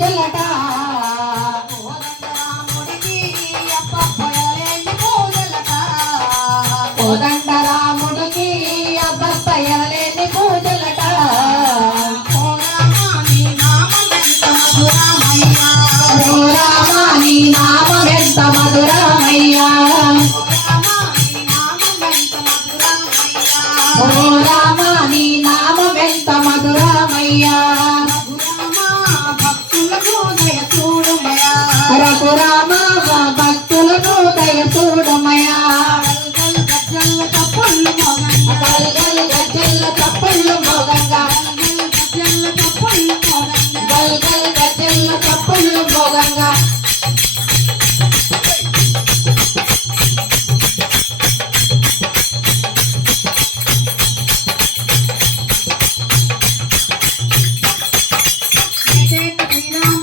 పూజలట కోదండరాముడికి అబ్బప్ప ఎనలేని పూజలట ఓ రామ నీ నామమెంత మధురమయ్యా ఓ రామ నీ నామమెంత మధురమయ్యా రఘురామ భక్తులను దయ చూడమయా గల్గల్ గజ్జల్ల చప్పుళ్ళు మోగంగా గల్గల్ గజ్జల్ల చప్పుళ్ళు మోగంగా శ్రీరామ